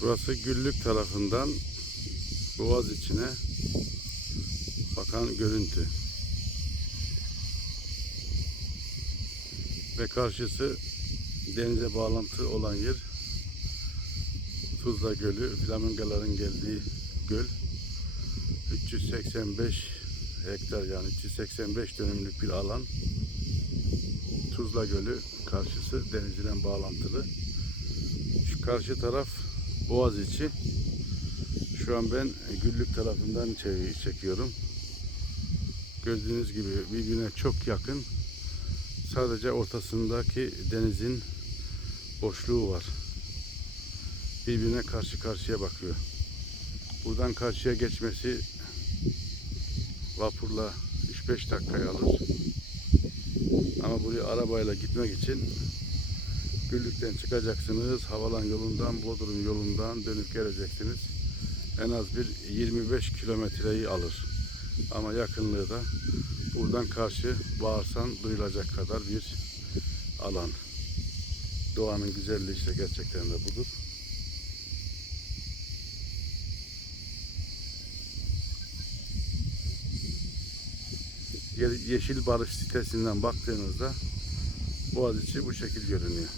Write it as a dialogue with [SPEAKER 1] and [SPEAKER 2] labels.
[SPEAKER 1] Burası Güllük tarafından Boğaz içine bakan görüntü. Ve karşısı denize bağlantı olan yer Tuzla Gölü, flamingoların geldiği göl. 385 hektar yani 385 dönümlük bir alan. Tuzla Gölü karşısı denizle bağlantılı. Şu karşı taraf Boğaz içi. Şu an ben Güllük tarafından çe- çekiyorum. Gördüğünüz gibi birbirine çok yakın. Sadece ortasındaki denizin boşluğu var. Birbirine karşı karşıya bakıyor. Buradan karşıya geçmesi vapurla 3-5 dakikayı alır. Ama buraya arabayla gitmek için Güllük'ten çıkacaksınız. Havalan yolundan, Bodrum yolundan dönüp geleceksiniz. En az bir 25 kilometreyi alır. Ama yakınlığı da buradan karşı bağırsan duyulacak kadar bir alan. Doğanın güzelliği işte gerçekten de budur. Ye- Yeşil Barış sitesinden baktığınızda Boğaziçi bu şekil görünüyor.